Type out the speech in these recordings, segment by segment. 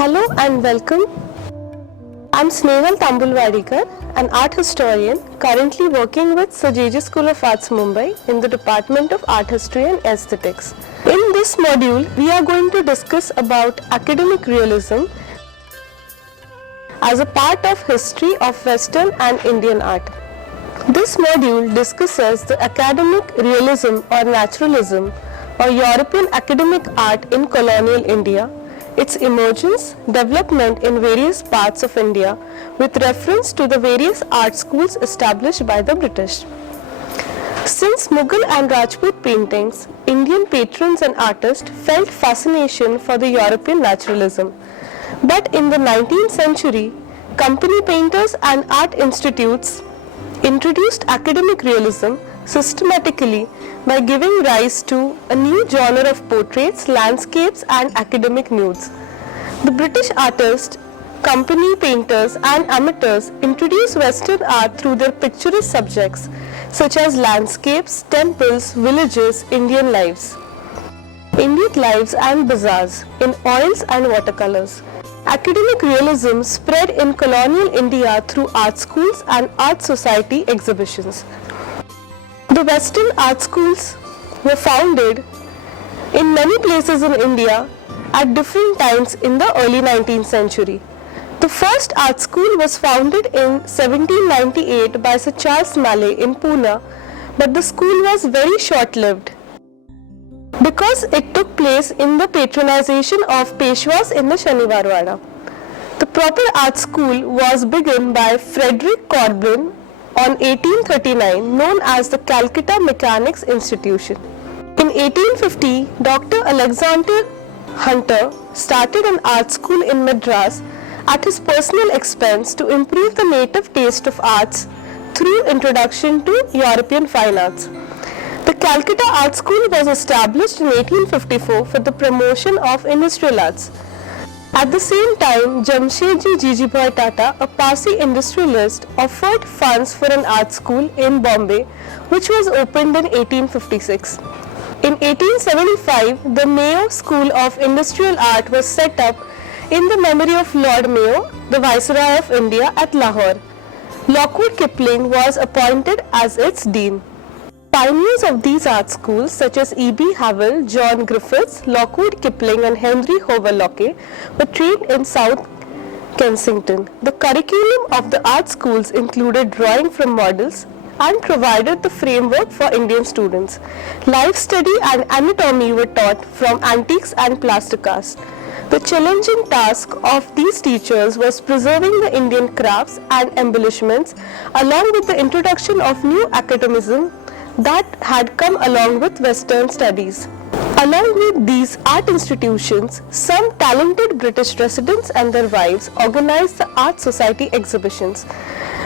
Hello and welcome. I'm Snehal Tambulwadikar, an art historian currently working with Sir J.J. School of Arts, Mumbai in the Department of Art History and Aesthetics. In this module, we are going to discuss about academic realism as a part of history of Western and Indian art. This module discusses the academic realism or naturalism or European academic art in colonial India, its emergence, development in various parts of India with reference to the various art schools established by the British. Since Mughal and Rajput paintings, Indian patrons and artists felt fascination for the European naturalism. But in the 19th century, company painters and art institutes introduced academic realism systematically by giving rise to a new genre of portraits, landscapes and academic nudes. The British artists, company painters and amateurs introduced Western art through their picturesque subjects such as landscapes, temples, villages, Indian lives and bazaars in oils and watercolors. Academic realism spread in colonial India through art schools and art society exhibitions. The Western art schools were founded in many places in India at different times in the early 19th century. The first art school was founded in 1798 by Sir Charles Mallet in Pune, but the school was very short-lived because it took place in the patronization of Peshwas in the Shaniwarwada. The proper art school was begun by Frederick Corbin on 1839, known as the Calcutta Mechanics Institution. In 1850, Dr. Alexander Hunter started an art school in Madras at his personal expense to improve the native taste of arts through introduction to European fine arts. The Calcutta Art School was established in 1854 for the promotion of industrial arts. At the same time, Jamshedji Jijibhai Tata, a Parsi industrialist, offered funds for an art school in Bombay, which was opened in 1856. In 1875, the Mayo School of Industrial Art was set up in the memory of Lord Mayo, the Viceroy of India at Lahore. Lockwood Kipling was appointed as its dean. Pioneers of these art schools such as E.B. Havell, John Griffiths, Lockwood Kipling and Henry Hoover Locke were trained in South Kensington. The curriculum of the art schools included drawing from models and provided the framework for Indian students. Life study and anatomy were taught from antiques and plaster cast. The challenging task of these teachers was preserving the Indian crafts and embellishments along with the introduction of new academicism that had come along with Western studies. Along with these art institutions, some talented British residents and their wives organized the art society exhibitions.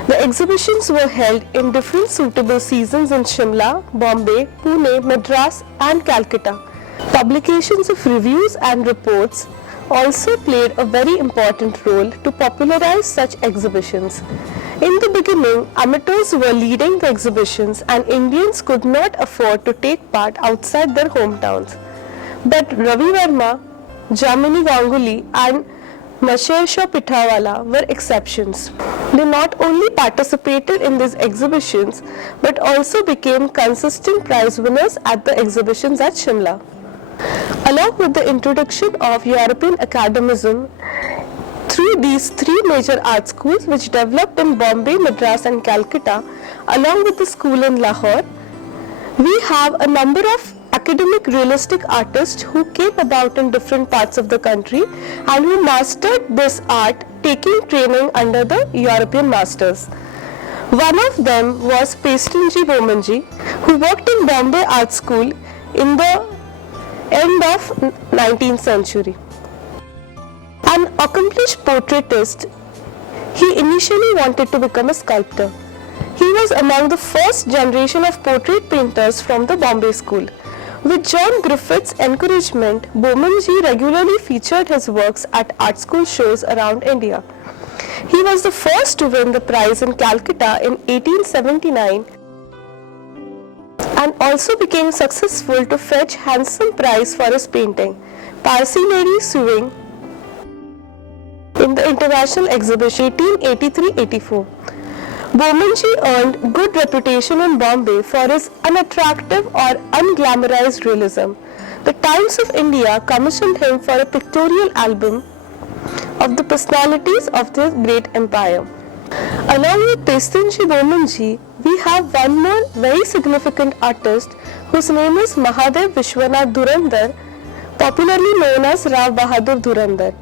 The exhibitions were held in different suitable seasons in Shimla, Bombay, Pune, Madras and Calcutta. Publications of reviews and reports also played a very important role to popularize such exhibitions. In the beginning, amateurs were leading the exhibitions and Indians could not afford to take part outside their hometowns. But Ravi Verma, Jamini Ganguly and Mashershaw Pithawala were exceptions. They not only participated in these exhibitions but also became consistent prize winners at the exhibitions at Shimla. Along with the introduction of European academism through these three major art schools which developed in Bombay, Madras and Calcutta, along with the school in Lahore, we have a number of academic realistic artists who came about in different parts of the country and who mastered this art, taking training under the European masters. One of them was Pastonji Bomanji, who worked in Bombay Art School in the end of 19th century. An accomplished portraitist, he initially wanted to become a sculptor. He was among the first generation of portrait painters from the Bombay School. With John Griffith's encouragement, Bomanji regularly featured his works at art school shows around India. He was the first to win the prize in Calcutta in 1879 and also became successful to fetch handsome prize for his painting, Parsi Lady Sewing, in the international exhibition 1883-84. Bomanji earned good reputation in Bombay for his unattractive or unglamorized realism. The Times of India commissioned him for a pictorial album of the personalities of the great empire. Along with Testinji Bomanji, we have one more very significant artist whose name is Mahadev Vishwanath Dhurandhar, popularly known as Rao Bahadur Dhurandhar.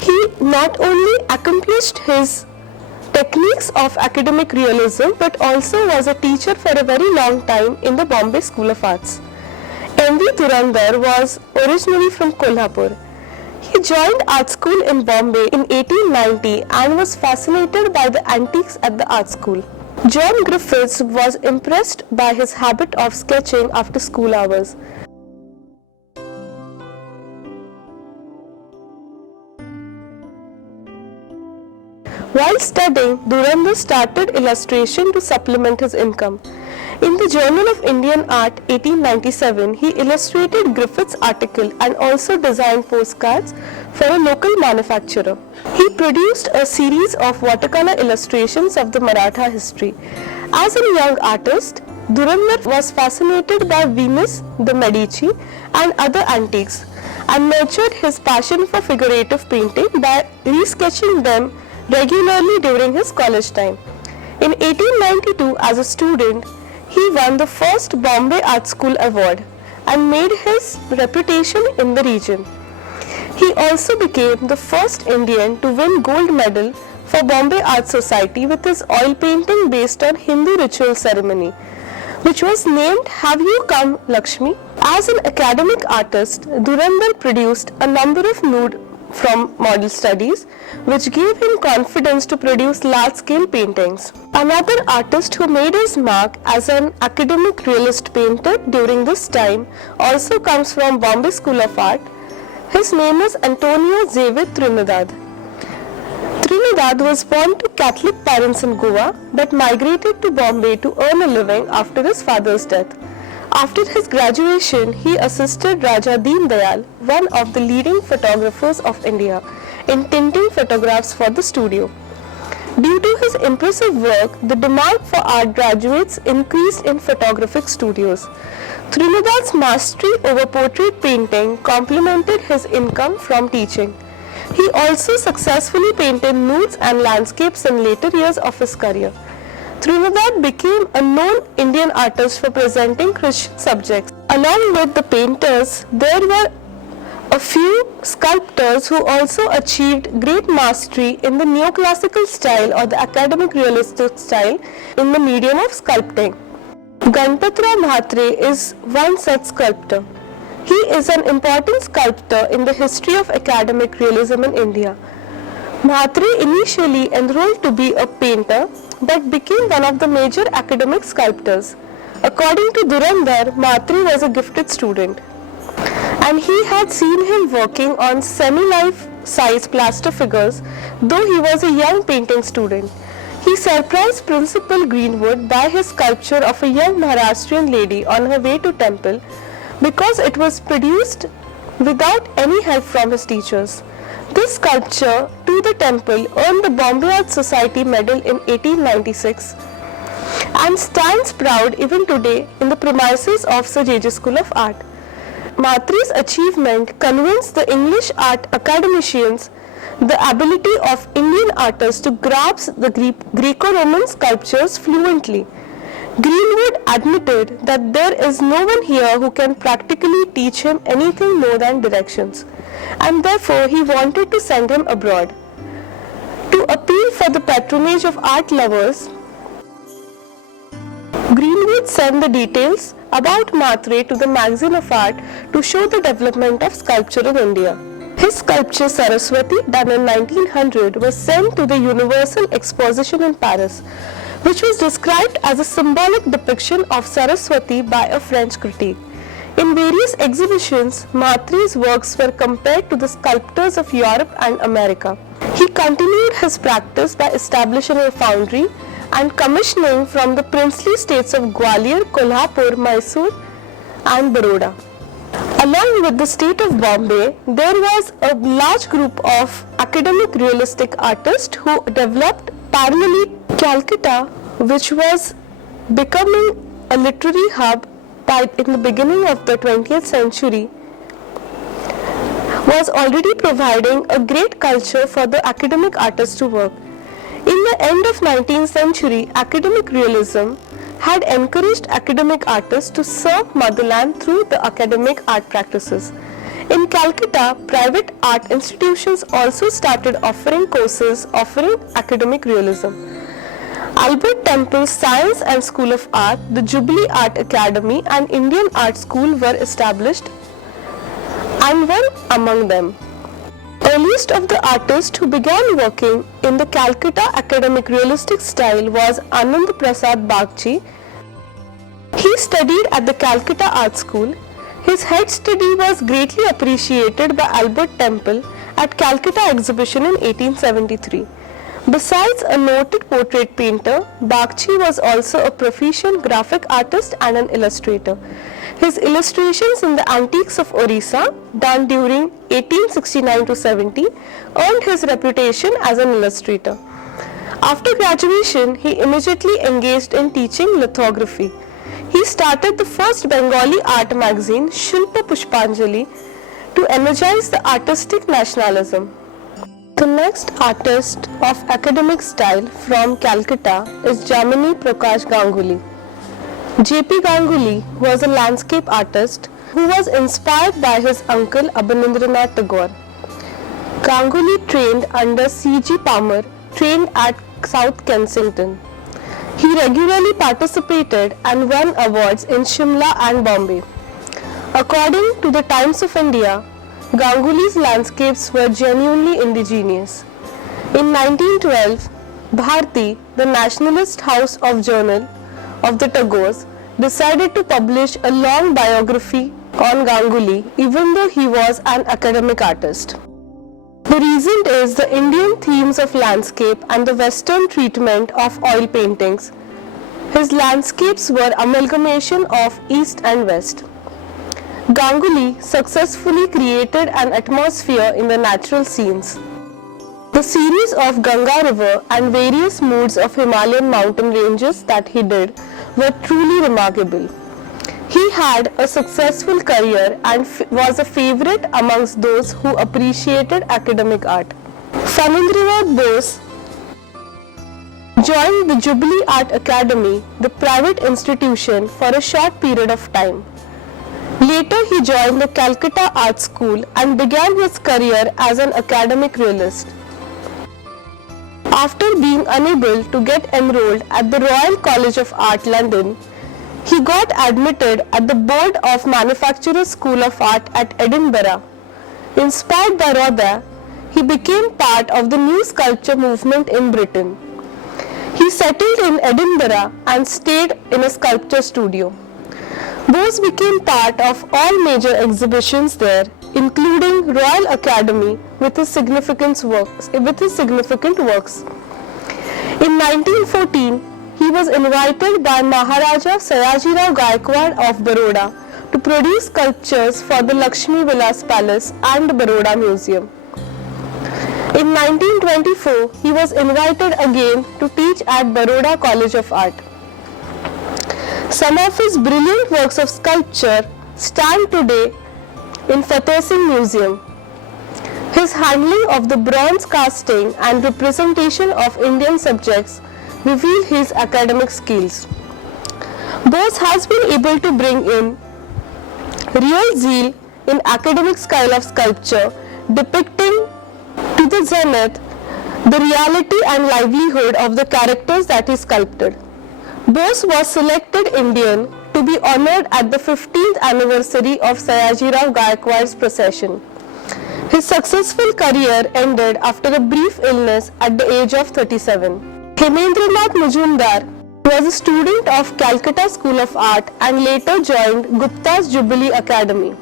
He not only accomplished his techniques of academic realism but also was a teacher for a very long time in the Bombay School of Arts. M.V. Dhurandhar was originally from Kolhapur. He joined art school in Bombay in 1890 and was fascinated by the antiques at the art school. John Griffiths was impressed by his habit of sketching after school hours. While studying, Dhurandhar started illustration to supplement his income. In the Journal of Indian Art 1897, he illustrated Griffith's article and also designed postcards for a local manufacturer. He produced a series of watercolor illustrations of the Maratha history. As a young artist, Dhurandhar was fascinated by Venus de Medici and other antiques and nurtured his passion for figurative painting by resketching them regularly during his college time. In 1892, as a student, he won the first Bombay Art School Award and made his reputation in the region. He also became the first Indian to win gold medal for Bombay Art Society with his oil painting based on Hindu ritual ceremony, which was named Have You Come, Lakshmi? As an academic artist, Dhurandhar produced a number of nude from model studies, which gave him confidence to produce large-scale paintings. Another artist who made his mark as an academic realist painter during this time also comes from Bombay School of Art. His name is Antonio Xavier Trinidad. Trinidad was born to Catholic parents in Goa but migrated to Bombay to earn a living after his father's death. After his graduation, he assisted Raja Deen Dayal, one of the leading photographers of India, in tinting photographs for the studio. Due to his impressive work, the demand for art graduates increased in photographic studios. Trinidad's mastery over portrait painting complemented his income from teaching. He also successfully painted nudes and landscapes in later years of his career. Trinidad became a known Indian artist for presenting Christian subjects. Along with the painters, there were a few sculptors who also achieved great mastery in the neoclassical style or the academic realistic style in the medium of sculpting. Ganpatrao Mhatre is one such sculptor. He is an important sculptor in the history of academic realism in India. Mhatre initially enrolled to be a painter but became one of the major academic sculptors. According to Dhurandhar, Mhatre was a gifted student, and he had seen him working on semi-life-size plaster figures, though he was a young painting student. He surprised Principal Greenwood by his sculpture of a young Maharashtrian lady on her way to temple because it was produced without any help from his teachers. This sculpture to the temple earned the Bombay Art Society medal in 1896 and stands proud even today in the premises of Sir J.J. School of Art. Mhatre's achievement convinced the English art academicians the ability of Indian artists to grasp the Greco-Roman sculptures fluently. Greenwood admitted that there is no one here who can practically teach him anything more than directions, and therefore he wanted to send him abroad. To appeal for the patronage of art lovers, Greenwood sent the details about Mhatre to the Magazine of Art to show the development of sculpture in India. His sculpture Saraswati, done in 1900, was sent to the Universal Exposition in Paris, which was described as a symbolic depiction of Saraswati by a French critic. In various exhibitions, Mhatre's works were compared to the sculptors of Europe and America. He continued his practice by establishing a foundry and commissioning from the princely states of Gwalior, Kolhapur, Mysore and Baroda. Along with the state of Bombay, there was a large group of academic realistic artists who developed parallelly. Calcutta, which was becoming a literary hub in the beginning of the 20th century, was already providing a great culture for the academic artists to work. In the end of 19th century, academic realism had encouraged academic artists to serve motherland through the academic art practices. In Calcutta, private art institutions also started offering courses offering academic realism. Albert Temple's Science and School of Art, the Jubilee Art Academy and Indian Art School were established and were among them. Earliest of the artists who began working in the Calcutta academic realistic style was Anand Prasad Bagchi. He studied at the Calcutta Art School. His head study was greatly appreciated by Albert Temple at Calcutta Exhibition in 1873. Besides a noted portrait painter, Bagchi was also a proficient graphic artist and an illustrator. His illustrations in the Antiques of Orissa, done during 1869 to 70, earned his reputation as an illustrator. After graduation, he immediately engaged in teaching lithography. He started the first Bengali art magazine, Shilpa Pushpanjali, to energize the artistic nationalism. The next artist of academic style from Calcutta is Jamini Prakash Ganguly. J.P. Ganguly was a landscape artist who was inspired by his uncle Abanindranath Tagore. Ganguly trained under C.G. Palmer, trained at South Kensington. He regularly participated and won awards in Shimla and Bombay. According to the Times of India, Ganguly's landscapes were genuinely indigenous. In 1912, Bharti, the nationalist house of journal of the Tagores, decided to publish a long biography on Ganguly, even though he was an academic artist. The reason is the Indian themes of landscape and the Western treatment of oil paintings. His landscapes were amalgamation of East and West. Ganguly successfully created an atmosphere in the natural scenes. The series of Ganga River and various moods of Himalayan mountain ranges that he did were truly remarkable. He had a successful career and was a favorite amongst those who appreciated academic art. Fanindranath Bose joined the Jubilee Art Academy, the private institution, for a short period of time. Later, he joined the Calcutta Art School and began his career as an academic realist. After being unable to get enrolled at the Royal College of Art, London, he got admitted at the Board of Manufacturers School of Art at Edinburgh. Inspired by Rodin, he became part of the new sculpture movement in Britain. He settled in Edinburgh and stayed in a sculpture studio. Bose became part of all major exhibitions there, including Royal Academy with his significant works. In 1914, he was invited by Maharaja Sayajirao Gaikwad of Baroda to produce sculptures for the Lakshmi Vilas Palace and the Baroda Museum. In 1924, he was invited again to teach at Baroda College of Art. Some of his brilliant works of sculpture stand today in Fateh Singh Museum. His handling of the bronze casting and representation of Indian subjects reveal his academic skills. Bose has been able to bring in real zeal in academic style of sculpture, depicting to the zenith the reality and livelihood of the characters that he sculpted. Bose was selected Indian to be honored at the 15th anniversary of Sayajirao Gaikwad's procession. His successful career ended after a brief illness at the age of 37. Hemendranath Majumdar was a student of Calcutta School of Art and later joined Gupta's Jubilee Academy.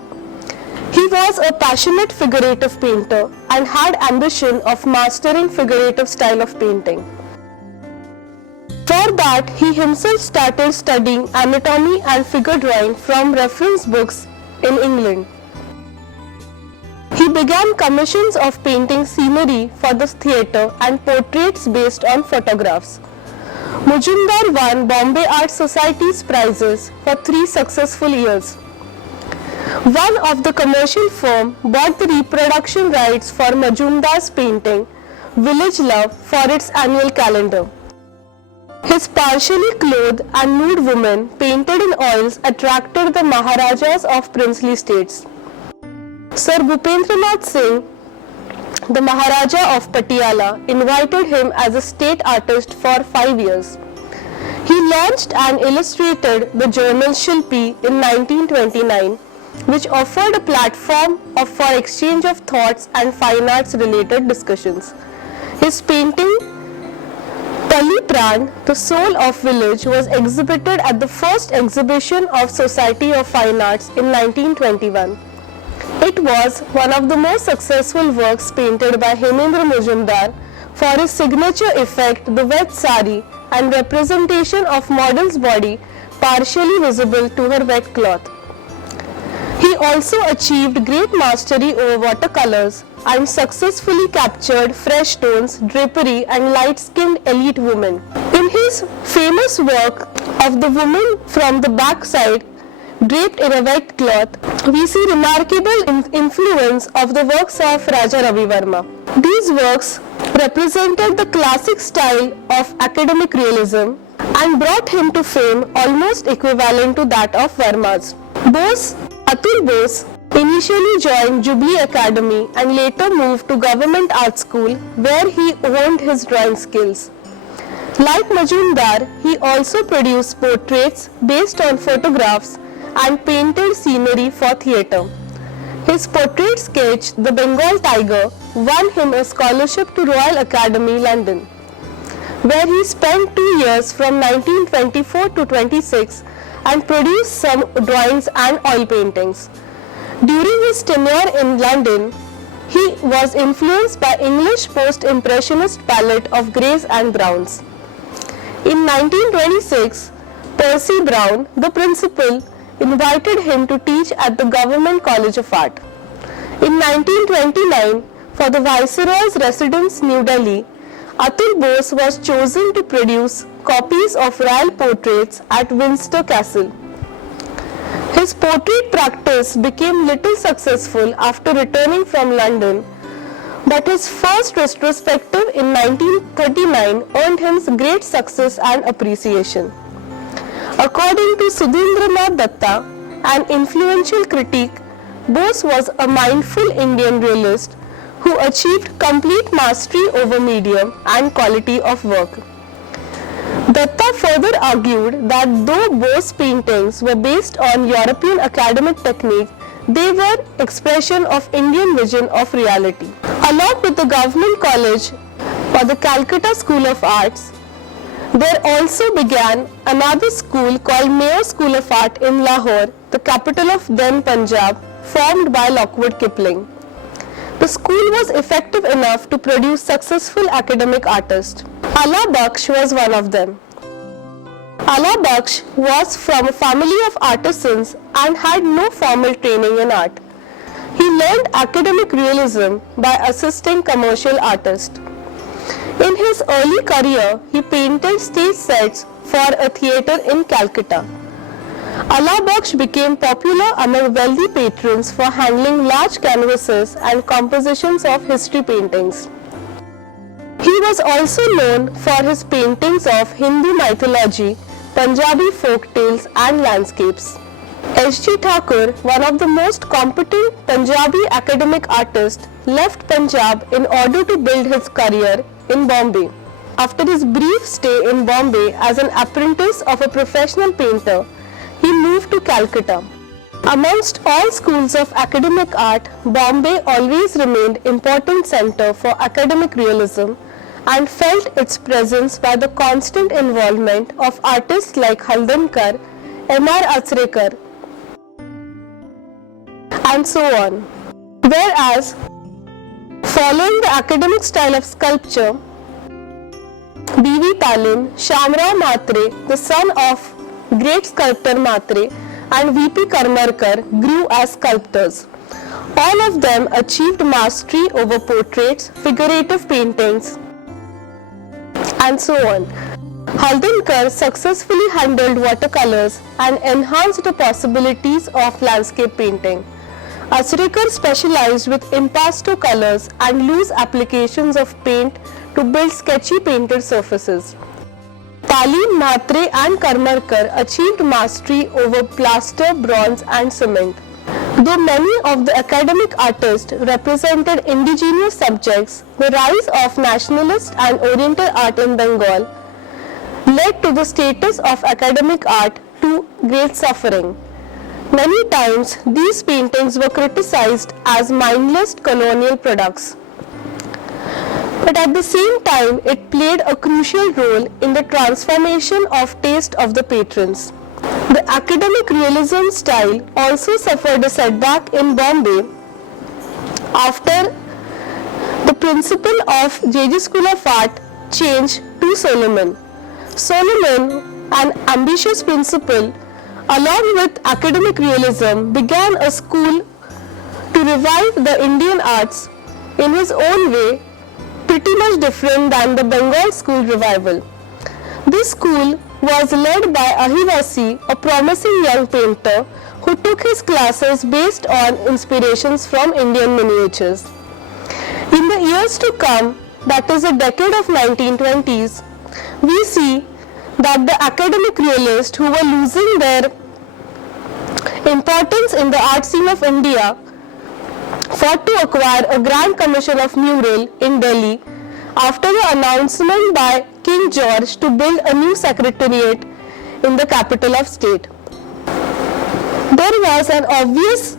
He was a passionate figurative painter and had ambition of mastering figurative style of painting. For that, he himself started studying anatomy and figure drawing from reference books in England. He began commissions of painting scenery for the theatre and portraits based on photographs. Majumdar won Bombay Art Society's prizes for 3 successful years. One of the commercial firm bought the reproduction rights for Majumdar's painting, Village Love, for its annual calendar. His partially clothed and nude women painted in oils attracted the Maharajas of princely states. Sir Bhupendranath Singh, the Maharaja of Patiala, invited him as a state artist for 5 years. He launched and illustrated the journal Shilpi in 1929, which offered a platform for exchange of thoughts and fine arts related discussions. His painting Tali Pran, the Soul of Village, was exhibited at the first exhibition of Society of Fine Arts in 1921. It was one of the most successful works painted by Hemendra Majumdar for his signature effect, the wet sari, and representation of model's body partially visible to her wet cloth. He also achieved great mastery over watercolors and successfully captured fresh tones, drapery, and light-skinned elite women. In his famous work of the woman from the backside, draped in a wet cloth, we see remarkable influence of the works of Raja Ravi Verma. These works represented the classic style of academic realism and brought him to fame almost equivalent to that of Verma's. Atul Bose initially joined Jubilee Academy and later moved to Government Art School, where he honed his drawing skills. Like Majumdar, he also produced portraits based on photographs and painted scenery for theatre. His portrait sketch, The Bengal Tiger, won him a scholarship to Royal Academy, London, where he spent 2 years from 1924 to 26 and produced some drawings and oil paintings. During his tenure in London, he was influenced by English post-impressionist palette of greys and browns. In 1926, Percy Brown, the principal, invited him to teach at the Government College of Art. In 1929, for the Viceroy's residence, New Delhi, Atul Bose was chosen to produce copies of royal portraits at Windsor Castle. His portrait practice became little successful after returning from London, but his first retrospective in 1939 earned him great success and appreciation. According to Sudhindranath Datta, an influential critic, Bose was a mindful Indian realist who achieved complete mastery over medium and quality of work. Datta further argued that though Bose paintings were based on European academic technique, they were expression of Indian vision of reality. Along with the Government College or the Calcutta School of Arts, there also began another school called Mayo School of Art in Lahore, the capital of then Punjab, formed by Lockwood Kipling. The school was effective enough to produce successful academic artists. Ala Baksh was one of them. Ala Baksh was from a family of artisans and had no formal training in art. He learned academic realism by assisting commercial artists. In his early career, he painted stage sets for a theatre in Calcutta. Ala Baksh became popular among wealthy patrons for handling large canvases and compositions of history paintings. He was also known for his paintings of Hindu mythology, Punjabi folk tales and landscapes. S.G. Thakur, one of the most competent Punjabi academic artists, left Punjab in order to build his career in Bombay. After his brief stay in Bombay as an apprentice of a professional painter, he moved to Calcutta. Amongst all schools of academic art, Bombay always remained important center for academic realism and felt its presence by the constant involvement of artists like Haldimkar, M.R. Achrekar, and so on. Whereas, following the academic style of sculpture, B.V. Talim, Shamrao Matre, the son of great sculptor Matre, and V.P. Karmarkar grew as sculptors. All of them achieved mastery over portraits, figurative paintings, and so on. Haldinkar successfully handled watercolors and enhanced the possibilities of landscape painting. Achrekar specialized with impasto colors and loose applications of paint to build sketchy painted surfaces. Talim, Mhatre and Karmarkar achieved mastery over plaster, bronze and cement. Though many of the academic artists represented indigenous subjects, the rise of nationalist and oriental art in Bengal led to the status of academic art to great suffering. Many times, these paintings were criticized as mindless colonial products. But at the same time, it played a crucial role in the transformation of taste of the patrons. The academic realism style also suffered a setback in Bombay after the principal of JJ School of Art changed to Solomon. Solomon, an ambitious principal, along with academic realism, began a school to revive the Indian arts in his own way, pretty much different than the Bengal school revival. This school was led by Ahivasi, a promising young painter who took his classes based on inspirations from Indian miniatures. In the years to come, that is the decade of 1920s, we see that the academic realists who were losing their importance in the art scene of India fought to acquire a grand commission of mural in Delhi after the announcement by King George to build a new secretariat in the capital of state. There was an obvious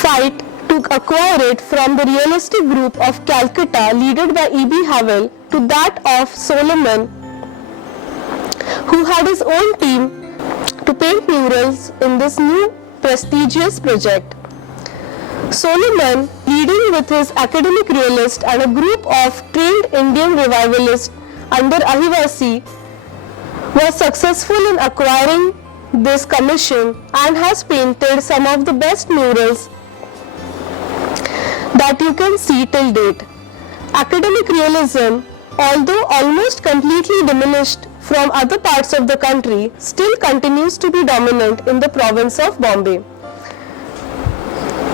fight to acquire it from the realistic group of Calcutta led by E.B. Howell to that of Solomon, who had his own team to paint murals in this new prestigious project. Solomon, leading with his academic realist and a group of trained Indian revivalists under Ahivasi, was successful in acquiring this commission and has painted some of the best murals that you can see till date. Academic realism, although almost completely diminished from other parts of the country, still continues to be dominant in the province of Bombay.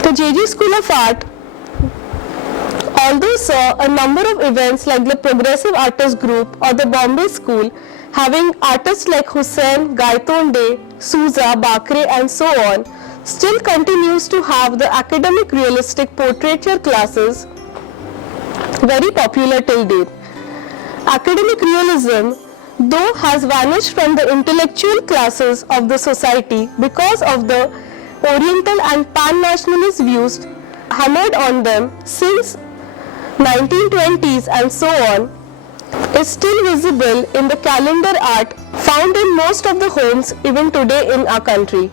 The JJ School of Art although saw a number of events like the Progressive Artist Group or the Bombay School having artists like Hussain, Gaitonde, Souza, Bakre and so on, still continues to have the academic realistic portraiture classes very popular till date. Academic realism, though, has vanished from the intellectual classes of the society because of the Oriental and pan-nationalist views hammered on them since 1920s and so on, is still visible in the calendar art found in most of the homes even today in our country.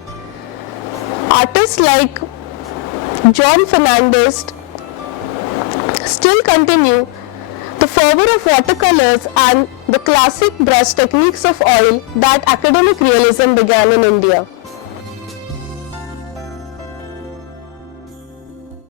Artists like John Fernandez still continue the fervor of watercolors and the classic brush techniques of oil that academic realism began in India.